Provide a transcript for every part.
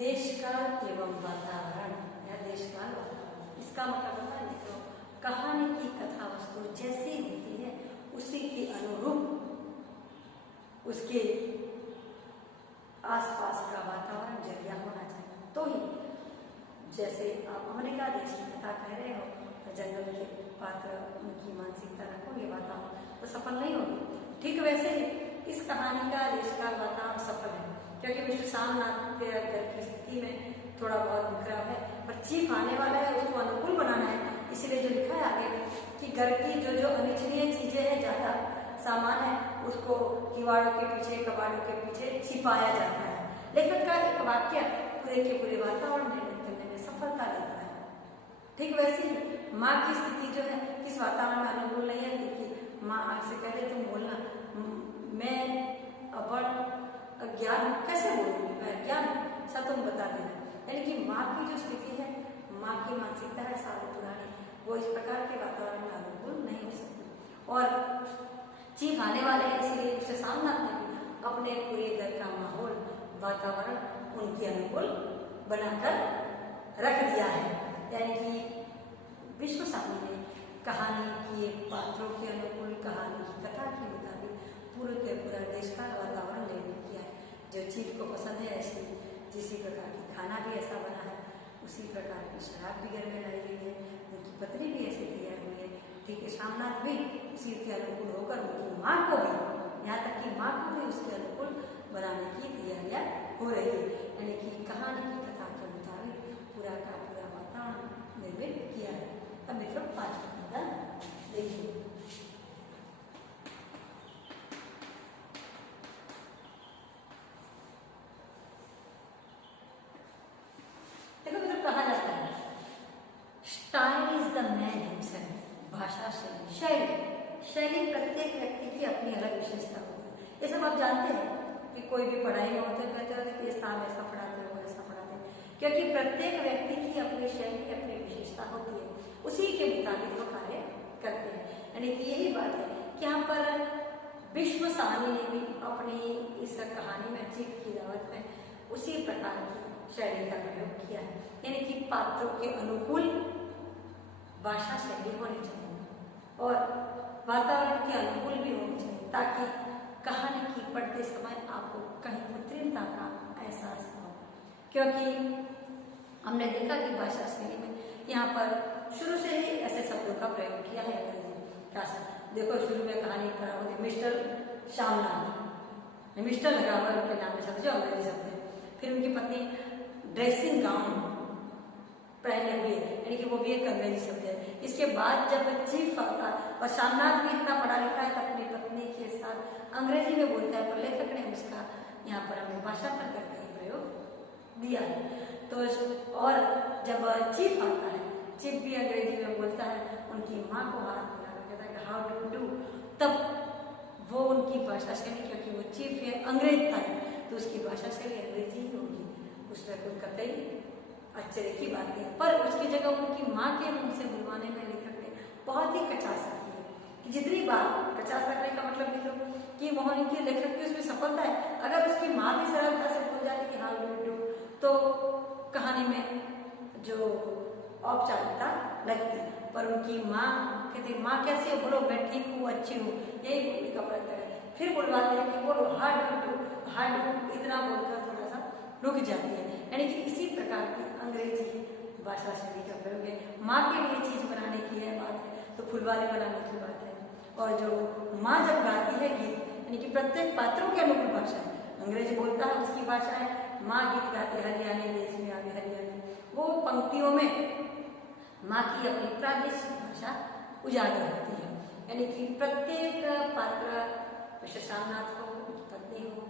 देशकाल एवं वातावरण या देशकाल वातावरण, इसका मतलब होता है तो कहानी की कथा वस्तु जैसी होती है उसी के अनुरूप उसके आसपास का वातावरण जरिया होना चाहिए। तो ही जैसे आप अमेरिका देश की कथा कह रहे हो तो जंगल के पात्र उनकी मानसिकता रखोगे वातावरण तो सफल नहीं होगी। ठीक वैसे ही इस कहानी का देशकाल वातावरण सफल है क्योंकि मिस्टर सामनाथ के घर की स्थिति में थोड़ा बहुत बिखराव है पर चीफ आने वाला है, उसको अनुकूल बनाना है। इसीलिए जो लिखा है आगे कि घर की जो जो अनिच्छनीय चीजें हैं, ज्यादा सामान है, उसको किवाड़ों के पीछे कबाड़ों के पीछे छिपाया जाता है। लेखक का एक वाक्य पूरे के पूरे वातावरण निर्मित करने में सफलता देता है। ठीक वैसे ही माँ की स्थिति जो है किस वातावरण में अनुकूल नहीं है। देखिए माँ आग से कह रहे तुम बोलना, मैं अबड़ अज्ञान कैसे बोलूंगी, मैं अज्ञान सा तुम बता देना। यानी कि माँ की जो स्थिति है, माँ की मानसिकता है सारी पुरानी, वो इस प्रकार के वातावरण में अनुकूल नहीं हो सकती। और चीफ आने वाले हैं इसलिए उससे सामना ने अपने पूरे घर का माहौल वातावरण उनके अनुकूल बनाकर रख दिया है। यानी कि विश्व सामने ने कहानी के पात्रों के अनुकूल कहानी की कथा के मुताबिक पूरे के पूरा देश का वातावरण निर्मित किया है। जो चीफ को पसंद है ऐसी जिसी प्रकार की खाना भी ऐसा बना है, उसी प्रकार की शराब भी घर में लाई गई है, उनकी पत्नी भी ऐसी तैयार हुई है। ठीक है, सामनाथ भी उसी के अनुकूल होकर उनकी माँ को भी, यहाँ तक कि माँ को भी उसके अनुकूल बनाने की तैयारियां हो रही है। यानी कि कहानी की कथा के मुताबिक पूरा का पूरा वातावरण निर्मित किया है। अब मित्रों 5 का देखिए। देखो मित्रों कहा जाता है style is the man himself. भाषा शैली, शैली प्रत्येक व्यक्ति की अपनी अलग विशेषता होती है। ये सब आप जानते हैं कि कोई भी पढ़ाई में होते कहते हैं कि इस साल ऐसा पढ़ाते हो ऐसा पढ़ाते हैं, क्योंकि प्रत्येक व्यक्ति की अपनी शैली अपनी विशेषता होती है, उसी के मुताबिक वो कार्य करते हैं। यानी कि यही बात है कि यहाँ पर विश्व साहनी ने भी अपनी इस कहानी में चीफ की दावत में उसी प्रकार की शैली का प्रयोग किया है। यानी कि पात्रों के अनुकूल भाषा शैली होनी चाहिए और वातावरण के अनुकूल भी होनी चाहिए ताकि कहानी की पढ़ते समय आपको कहीं कृत्रिमता का एहसास हो। क्योंकि हमने देखा कि भाषा शैली में यहाँ पर शुरू से ही ऐसे शब्दों का प्रयोग किया है। क्या सर देखो शुरू में कहानी पढ़ा होगी मिस्टर श्यामनाथ, मिस्टर लगा हुआ उनके नाम में शब्द जो अंग्रेजी शब्द है। फिर उनकी पत्नी ड्रेसिंग गाउन पहने हुए, यानी कि वो भी एक अंग्रेजी शब्द है। इसके बाद जब चीफ आता और श्यामनाथ भी इतना पढ़ा लिखा है तो अपनी पत्नी के साथ अंग्रेजी में बोलता है, पर लेखक ने उसका यहाँ पर हमें भाषांतर करके प्रयोग दिया है। तो और जब चीफ आता है, चीफ भी अंग्रेजी में बोलता है, उनकी माँ को हाथ मिलाकर कहता है हाउ डू डू, तब वो उनकी भाषा शैली, क्योंकि वो चीफ है अंग्रेज था तो उसकी भाषा शैली अंग्रेजी ही होगी, उसमें कोई कतई आश्चर्य की बात नहीं। पर उसकी जगह उनकी माँ के मुंह से बुलवाने में लेखक ने बहुत ही कचास रखी है कि जितनी बार कचास रखने का मतलब मित्रों कि वहां की लेखक की उसमें सफलता है। अगर उसकी माँ भी सरलता से बोल जाती कि हाउ डू डू तो कहानी में जो औपचारिकता लगती, पर उनकी माँ कहती माँ कैसे हो, बोलो मैं ठीक हूँ अच्छी हूँ, यही बोलने का प्रयत्न है। फिर बुलवाते हैं कि बोलो हार्ड डू, इतना बोलकर थोड़ा सा रुक जाती है। यानी कि इसी प्रकार की अंग्रेजी भाषा शैली का प्रयोग है। माँ के लिए चीज बनाने की है बात है तो फुलवारी बनाने की बात है। और जो माँ जब गाती है गीत, यानी कि प्रत्येक पात्रों के अनुकूल भाषा है, अंग्रेजी बोलता है उसकी भाषा है, माँ गीत गाती है हरियाणी देश में आगे हरियाणी, वो पंक्तियों में माँ की अपनी प्रादेशिक भाषा उजागर होती है। यानी कि प्रत्येक पात्र मिस्टर श्यामनाथ हो, पत्नी हो,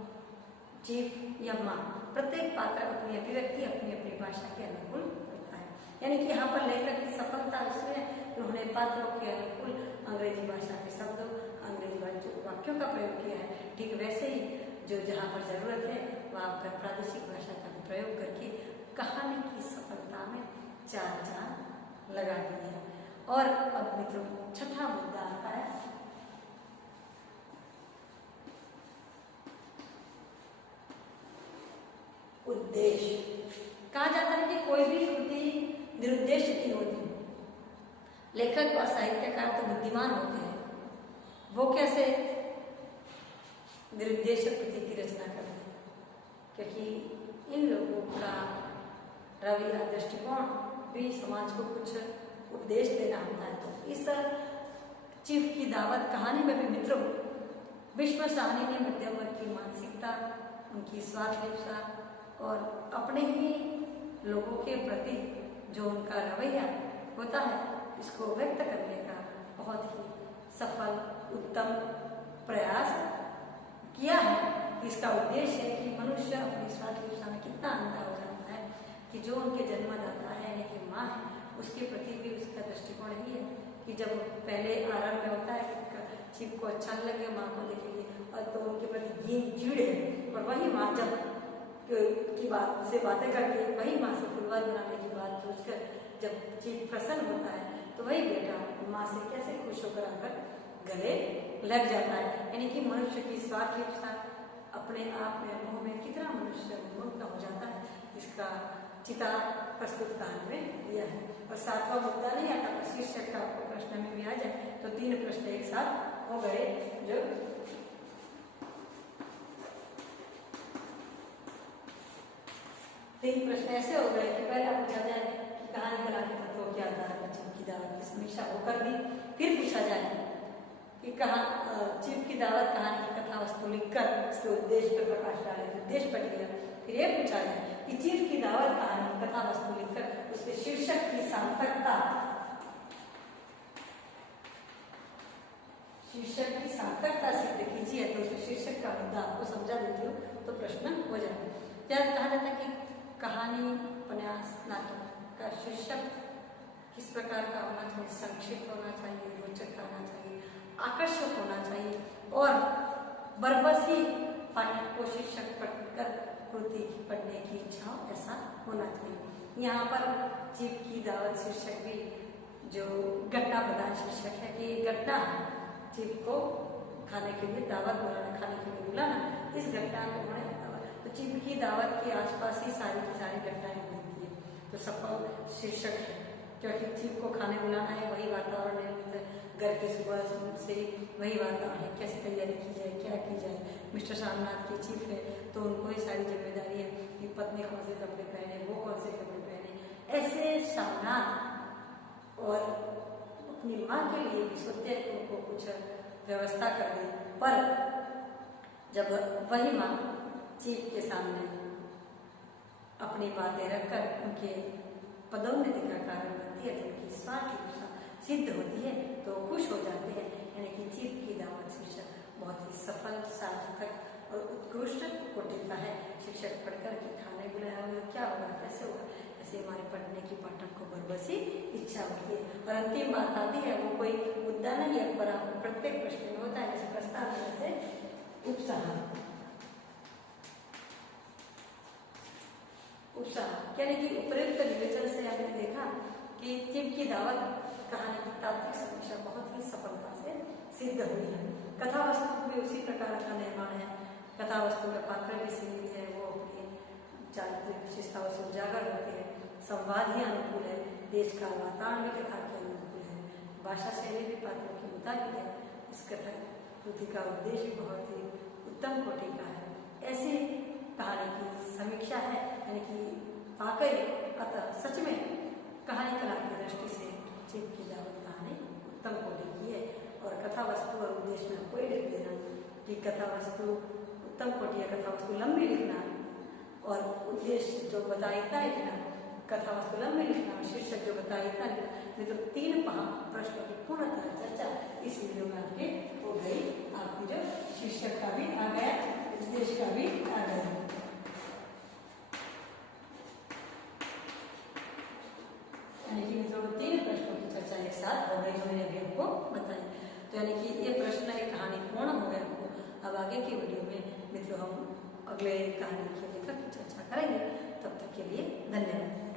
चीफ या माँ, प्रत्येक पात्र अपनी अभिव्यक्ति अपनी अपनी भाषा के अनुकूल होता है। यानी कि यहाँ पर लेखक की सफलता उसमें उन्होंने पात्रों के अनुकूल अंग्रेजी भाषा के शब्दों अंग्रेजी वाक्यों का प्रयोग किया है। ठीक वैसे ही जो जहाँ पर जरूरत है वहाँ पर प्रादेशिक भाषा का प्रयोग करके कहानी की सफलता में 4 चांद लगा दी है। और अब मित्रों 6ठा मुद्दा आता है उद्देश्य। कहा जाता है कि कोई भी कृति निरुद्देश्य की होती। लेखक और साहित्यकार तो बुद्धिमान होते हैं, वो कैसे निरुद्देश्य कृति की रचना करते हैं, क्योंकि इन लोगों का रवैया दृष्टिकोण भी समाज को कुछ उपदेश देना होता है। तो इस चीफ की दावत कहानी में भी मित्रों विश्व साहनी ने मध्यम वर्ग की मानसिकता, उनकी स्वार्थलिप्सा और अपने ही लोगों के प्रति जो उनका रवैया होता है इसको व्यक्त करने का बहुत ही सफल उत्तम प्रयास किया है। इसका उद्देश्य है कि मनुष्य अपनी स्वार्थलिप्सा में कितना अंधा हो जाता है कि जो उनके जन्मदाता है यानी कि माँ है उसके प्रति भी उसका दृष्टिकोण ही है कि जब पहले आरंभ में होता है कि चीफ को अच्छा नहीं लगे माँ को देखेंगे और तो उनके प्रति जीड़ है, और वही माँ जब की बात से बातें करके वही माँ से फुलवार बनाने की बात सोचकर जब चीफ प्रसन्न होता है तो वही बेटा माँ से कैसे खुश होकर आकर गले लग जाता है। यानी कि मनुष्य की स्वार्थलिप्सा अपने आप में मोह में कितना मनुष्य मुक्त हो जाता है इसका चिता प्रस्तुत कहानी में दिया है। और सातवां मुद्दा नहीं आता पर शीर्षक का आपको प्रश्न में भी आ जाए तो 3 प्रश्न एक साथ हो गए। जो 3 प्रश्न ऐसे हो गए कि पहला पूछा जाए कि कहानी बनाने पर तो क्या आधार है, चीफ की दावत की समीक्षा वो कर दी। फिर पूछा जाए कि चीफ की दावत कहानी की कथा वस्तु लिखकर इसके उद्देश्य पर प्रकाश डाले, उद्देश्य पर लिया। फिर ये पूछा जाए कि चीफ की दावत कहानी कथा वस्तु लिखकर उसके शीर्षक की सार्थकता, शीर्षक की सार्थकता सिद्ध कीजिए। तो उसके शीर्षक का मुद्दा आपको समझा देती हूँ तो प्रश्न हो जाए। क्या कहा जाता है कि कहानी उपन्यास नाटक का शीर्षक किस प्रकार का होना चाहिए, संक्षिप्त होना चाहिए, रोचक होना चाहिए, आकर्षक होना चाहिए और बरबसी पाठक को शीर्षक पढ़कर कृति पढ़ने की इच्छा ऐसा होना चाहिए। यहाँ पर चीफ की दावत शीर्षक भी जो घटना प्रधान शीर्षक है कि घटना है, चीफ को खाने के लिए दावत बुलाना, खाने के लिए बुलाना, इस घटना को उन्होंने तो चीफ की दावत के आसपास ही सारी की सारी घटनाएं होती है तो सफल शीर्षक है। क्योंकि चीफ को खाने बुलाना है, वही वातावरण निर्मित है, घर के सुबह से वही वातावरण है, कैसे तैयारी की जाए, क्या की जाए। मिस्टर सामनाथ के चीफ है तो उनको ही सारी जिम्मेदारी है कि पत्नी कौन से कपड़े पहने, वो कौन से कपड़े पहने। ऐसे सामनाथ और अपनी माँ के लिए भी सोचते हैं कि उनको कुछ व्यवस्था कर दे, पर जब वही माँ चीफ के सामने अपनी बातें रखकर उनके पदोन्नति का कारण बनती है तो उनकी स्वार्थलिप्सा सिद्ध होती है तो खुश हो जाते हैं। यानी कि चीफ की दावत शीर्षक बहुत ही सफल, सार्थक और उत्कृष्ट कोटि का है। शिक्षक पढ़कर कि खाने बुलाया हुआ क्या होगा, कैसे होगा, ऐसे हमारे पढ़ने की पाठक को बरबसी इच्छा होती है। और अंतिम बात आती है, वो कोई मुद्दा नहीं है पर आपको प्रत्येक प्रश्न में होता है जैसे प्रस्ताव से उपसाह। यानी कि उपयुक्त विवेचन से आपने देखा कि चीफ की दावत कहानी की तात्विक समीक्षा बहुत ही सफलता से सिद्ध हुई है। कथा वस्तु में उसी प्रकार का निर्माण है, कथा वस्तु में पात्र भी सीमित है, वो अपनी चारित्रिक विशेषताओं से उजागर होते हैं, संवाद ही अनुकूल है, देश का वातावरण भी कथा के अनुकूल है, भाषा शैली भी पात्रों के मुताबिक है। इस कथा कृति का उद्देश्य भी बहुत ही उत्तम कोटि का है। ऐसी कहानी की समीक्षा है यानी कि वाकई अतः सच में कहानी कला की दृष्टि से चीफ की दावत कहानी उत्तम कोटि की है। और कथा वस्तु और उद्देश्य में कोई लिख देना कि कथा वस्तु उत्तम कोटि है, कथा वस्तु लंबी लिखना और उद्देश्य जो बताए इतना लिखना, कथा वस्तु लंबी लिखना और शीर्षक जो बताए इतना लिखना, ये तो 3 प्रश्नों की पूर्णतः चर्चा इस वीडियो में आपके हो गई। आपकी जो शीर्षक का भी आ गया, उद्देश्य का भी आ गया। यानी कि मित्रों 3 प्रश्नों की चर्चा एक साथ हो गई जो मैंने अभी आपको बताई। तो यानी कि ये प्रश्न एक कहानी पूर्ण हो गया आपको। अब आगे की वीडियो में मित्रों हम अगले कहानी के लेखक की चर्चा करेंगे। तब तक के लिए धन्यवाद।